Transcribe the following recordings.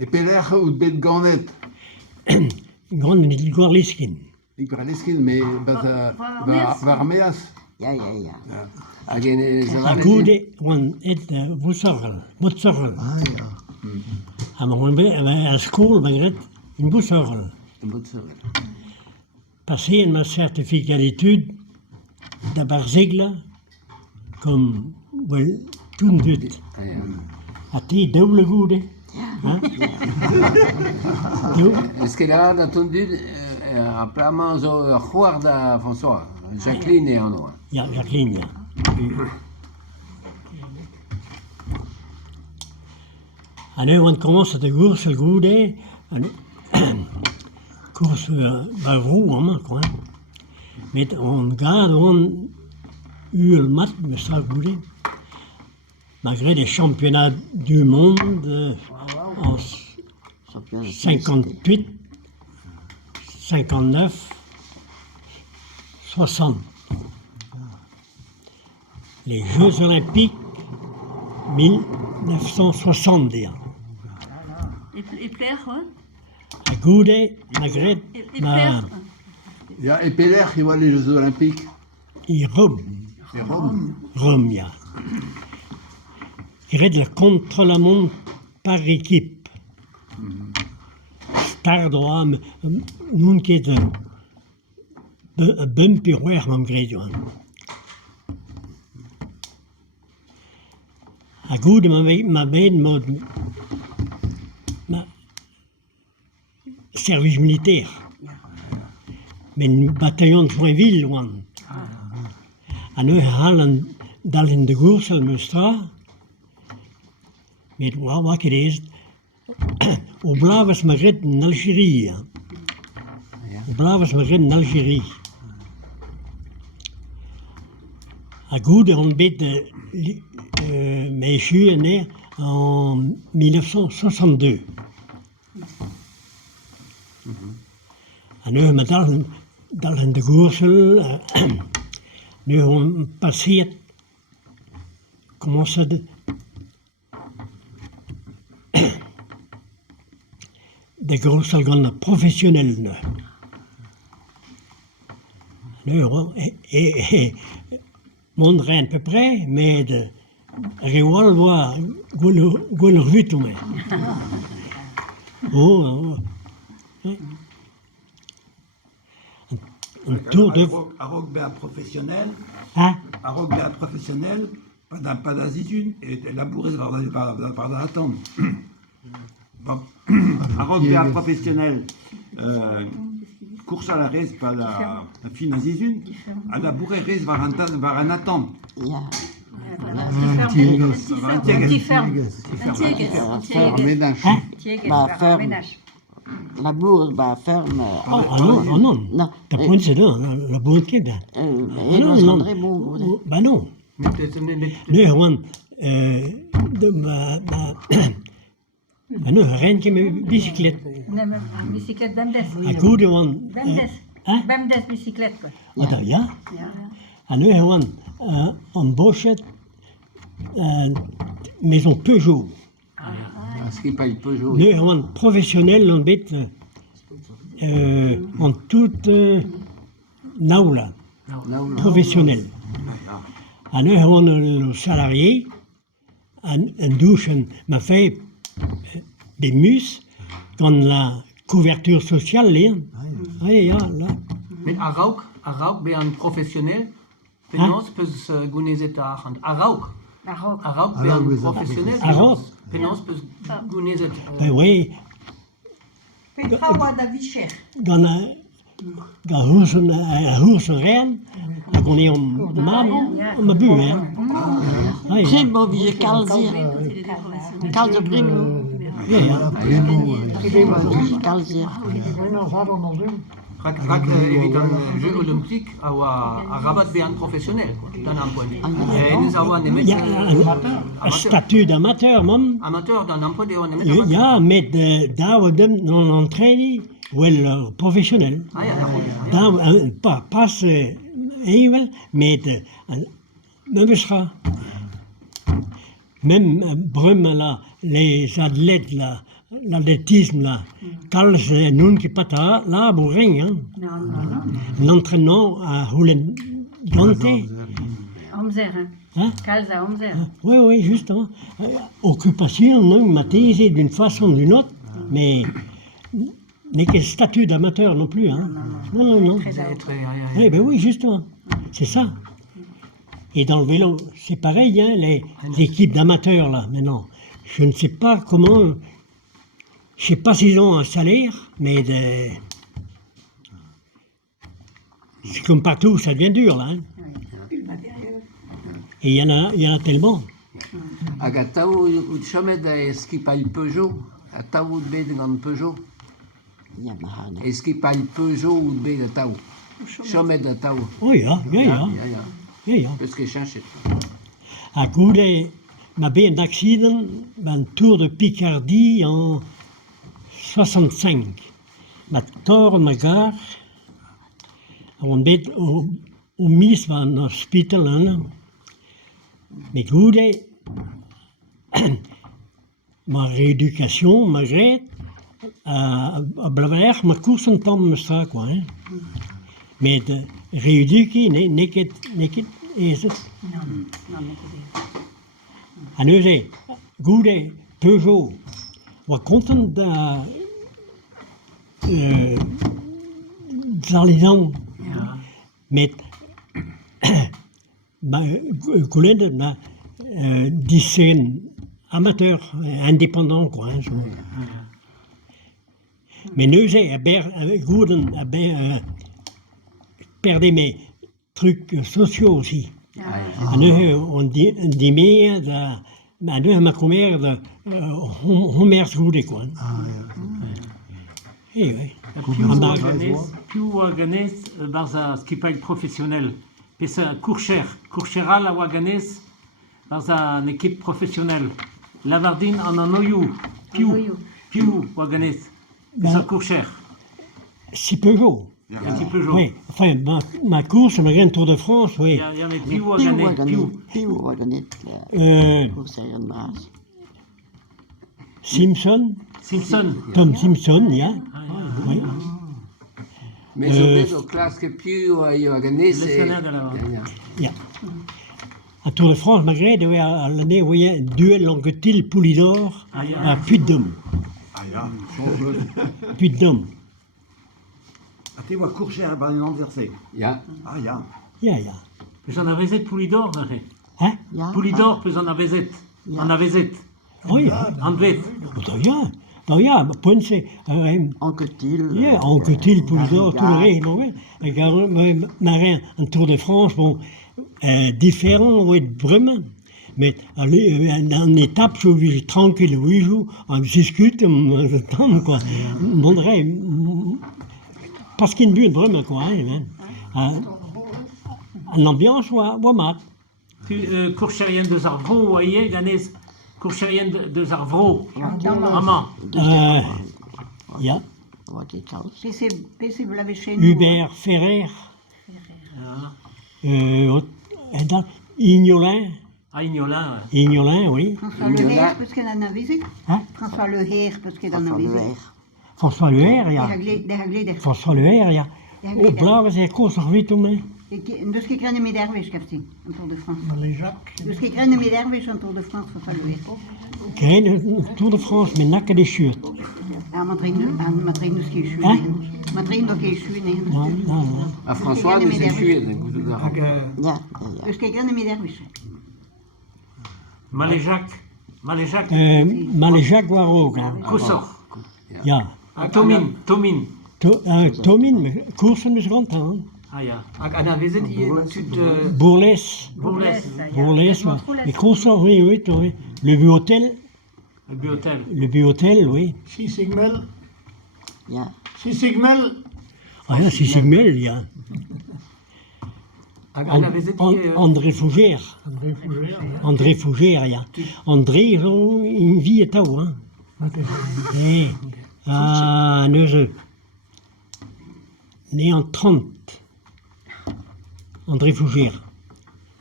Et pelec'h out bet ganet. Gant met Gorliskin. Ik braleskin, mais var meas. Ya. Hag en Goude oan et Boutsorgel. Ah, ya. Ha ma skol magret in Boutsorgel. Passé ma certificat d'études da Barzegla comme tout dut. A te double goude. Eus ket a da ton dud a plama zo ur c'hoar da François, Jacqueline e an oa. Ja, Jacqueline, ja. En nu, want commence de course le goude, course vrou, quoi. Mais on garde, on eu le mat, mais ça goude. Malgré les championnats du monde en 58, 59, 60. Les Jeux Olympiques 1960. Et Plaire, hein? À Goudet, Magret, Et Plaire? Ja, et pelec'h il voit les Jeux Olympiques. et Rome, Et Rome. Rome, ja. Il le contre-la-montre par équipe. Star droit, nous qui est un bon pirouère, mon grédient. À goût de ma service militaire. Mais un bataillon de Joinville, loin. À nous, dans une de course, le Mustra, mais wat geweest, au Blaves Magret en Algérie. Au Blaves Magret en Algérie. À Goude, on bête mes jeux nés en 1962. À nous, dans de course, nous on passé, comment ça de grosses algones professionnelles. Et mon à peu près, mais de Réwal voit le revue tout le monde. Un tour de. À rugby professionnel, Hein? à rugby professionnel, pas d'azitune, et labouré par l'attente. À rugby professionnel, course à la race, pas la fine azitune, à labouré race var un attente. Ya. Bah, ferme. La bourse, bah, ferme. Non. Non. T'as point de c'est là, la bonne qui est là. Et non, non. André bon. Bah non. Nu, de ma. Nu, ren qui me bicyclette. Bicyclette Bemdes. À coup de mon. Bemdes. Hein? Bemdes bicyclette, quoi. Ah, ja. Nu, en Bochette, maison Peugeot. Est-ce qu'il paye Peugeot? Nu, professionnel, on bête en toute naula, professionnel. Nu, le salarié, en douche, m'a fait des mus quand la couverture sociale, là. Là. Mais a rauk be an professionnel, penaos peus gounezet a arc'hant. A rauk be an professionnel, penaos peus gounezet. Ben oui, Petra oa da vicher. dans la hourse reine, on est en marbre, on m'a bu, hein. Primo vieux Calzier. Calzier Primo. Calzier. Rak evit an jeu olympique a rabat be an professionnel, d'un an point. Et nous avons un Il y a un statut d'amateur, même. amateur d'un an point de on Il y a, mais d'entraîner, ou le professionnel. Ah, ya, Pas even, mais même sera. Même Brum, là, les athlètes, là, l'athlétisme, là. Calze, nun qui pata, là, pour rien, hein. L'entraînement à Hulen Dante. Omzer, hein. Hein? Calza, Omzer. Oui, oui, justement. Occupation, non, mathésée d'une façon ou d'une autre, mais n'est que statut d'amateur non plus, hein. Non, non, non. Eh ben oui, justement. C'est ça. Et dans le vélo, c'est pareil, hein, l'équipe d'amateurs, là, maintenant. Je ne sais pas comment. Je sais pas s'ils ont un salaire, mais c'est comme partout, ça devient dur, là. Hein. Et il y en a tellement. Hag a tao out chomet a skipal Peugeot, a tao out bet gant Peugeot. Yamaha. Skipal Peugeot out bet a tao. Chomet a tao. Oh, ja. Ja. Peus ket chanchet. À Goulet, m'a bien un accident, un tour de Picardie en 65. Ma tort ma gare, on bet au mis van hospital, hein. Mais Goulet, ma rééducation, malgré, à Blaver, ma course en temps me sera, quoi, hein. Mais de rééduquer, n'est que et ça. En Eusé, Goulet, Peugeot, on content dans les ans, mais Goulet, ma dizaine amateur, indépendant, quoi. Hein, mais Neusé, Goulet, perdait mes trucs sociaux aussi. On dit meer, ma commère, on mers Goulet, quoi. Eh oui. Più Waganès, barza skipal professionnel. Pesa Courchera la Waganès, barza une équipe professionnelle. Lavardine en anoyou. Più Waganès. Pesa Courcher. Si Peugeot. Un petit Peugeot. Oui, enfin, ma course, ma grande Tour de France, oui. Il y a Più Waganès. Simpson, Tom Simpson, ja. Oui. Mais je bet au classe que più a gagné, c'est. Ja. À Tour de France, malgré, à l'année, vous voyez, duel Anquetil, Poulidor, à Puy-de-Dôme. Ah, ja, change. Puy-de-Dôme. Ah, tu vois, Courcher, par un adversaire. Ja. Ah, ja. Ja. J'en avais zet Poulidor, Hein? Poulidor, plus en avait zet. En avait zet. Oh, ja. En vet. Ja, Ponce, Anquetil. ja, Anquetil, Poulidor, tout le reste, bon, ouais. Et marin, un Tour de France, bon, différent, oui, vraiment. Mais aller en étape, je suis tranquille, 8 jours, on discute, on quoi. On dirait, parce qu'il y a une bulle, vraiment, quoi, hein. En ambiance, ou mat. Courcherien de Zarvro, vous voyez, Ganès. Courcherien de Zarvro. Maman. Ja. PC Blavechet. Hubert Ferrer. Ignolin. Ah, Ignolin, Ignolin, oui. François Leher, parce qu'il en a visite. Hein? François Leher, parce qu'il en a visite. François Leher, ja. Der François Leher, ja. Oh, blauwe zeg koos nog wit om mij. Dus ik ken hem met Herwes, een Tour de France. Dus ik ken hem met Herwes, een Tour de France, François Leher. Krijg een Tour de France met nakken de shirt. Ja, maar train dus geen schoen. Maar train nog geen schoen. A François de Séchuet. Dus ik ken hem met Herwes. Maléjac. Maléjac waar ook. Coussor. Ja. Tomin. Tomin, koersen is rond aan. Ah, ja. En dan is het Bourles. Bourles. Et koersen, oui, oui. Le Buhotel. Le Buhotel, oui. Sissigmel. Ja. Sissigmel. Ah ja, Sissigmel, ja. André Fougère. André Fougère, ja. André, une vie est à où, hein. Ah, Neuzeux. Né en 30. André Fougère.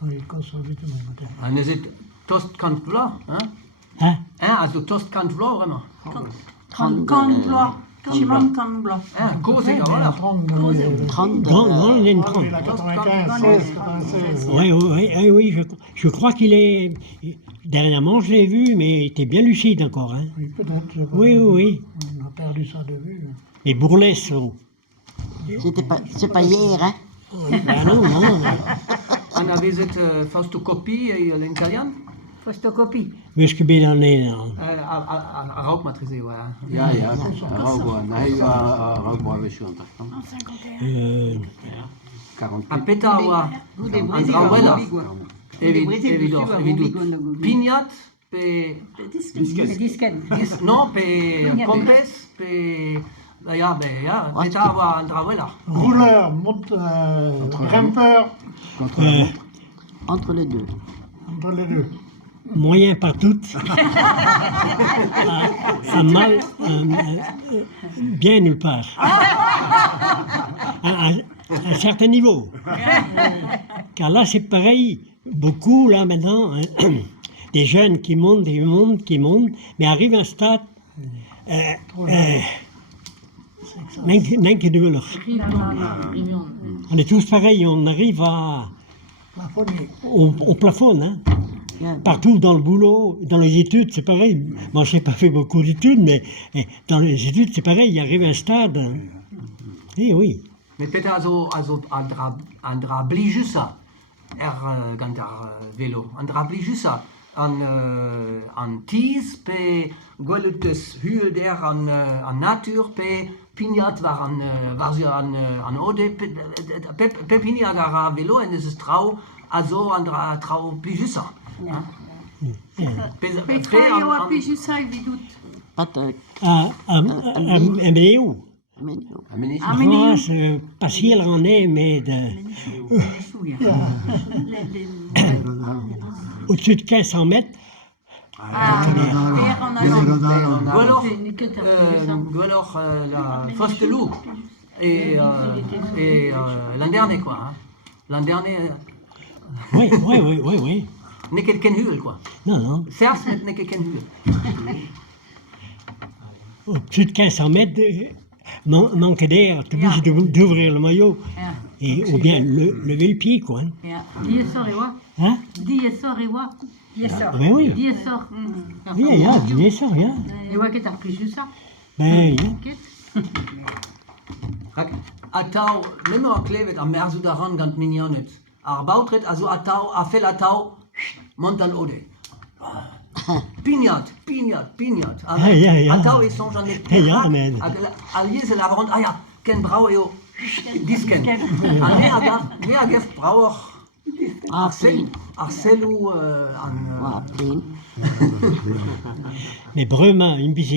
En is het Tostkant Vla, hein? Hein? Also Tostkant Vla, vraiment. Candla. Chimam Candla. Cause voilà. 30. Dans les années 30. 96. Oui, je crois qu'il est... Dernièrement, je l'ai vu, mais il était bien lucide encore. Hein. Oui, peut-être. Oui. On a perdu ça de vue. Les bourrelets sont... C'est pas hier, hein? Ah non. On avait cette photocopie en italien. Photocopie. Mais ce que bien en est, non. À Rauk maîtrisé, ouais. Ja, Raubois. Nee, Raubois was schon. 48. A Petawa, Andrawella, evidut. Pignat, pe... Disquette. Non, pe Compes, pe... Petawa, Andrawella. Rouleur, grimpeur, Entre les deux. entre les deux. Moyen partout. À mal, bien nulle part. À un certain niveau. Car là, c'est pareil. Beaucoup, là, maintenant, des jeunes qui montent, mais arrivent à un stade... On est tous pareils, on arrive à... On plafonne, hein. Partout dans le boulot, dans les études, c'est pareil. Moi, je n'ai pas fait beaucoup d'études, mais dans les études, c'est pareil. Il arrive à un stade. Eh oui. Mais peut-être andra blijusa gantar vélo. Andra blijusa an tis pe gwelutes hul der an natur pe pignat war an ode pe pignat ara vélo en es trau also andra trau blijusa. MBO. Moi, c'est pas si elle en est, mais au-dessus de 1500 mètres. Ou alors la fosse de loup et l'an dernier, quoi. L'an dernier. Oui. N'est quelqu'un hul, quoi. Non. Certes, n'est quelqu'un hul. Au-dessus de 1500 mètres, manque d'air, tu es obligé d'ouvrir le maillot. Ou bien lever le pied, quoi. Hein? Oui. Atau, nemo a klevet am merzu daran gant minionet. Bautret, also atau, afel atau, montal ode. Pignat. Atau et son j'en ai alliés la varant, ken brau eo, disken. Ne agef brauer Arcel ou Plein. Mais Brema, une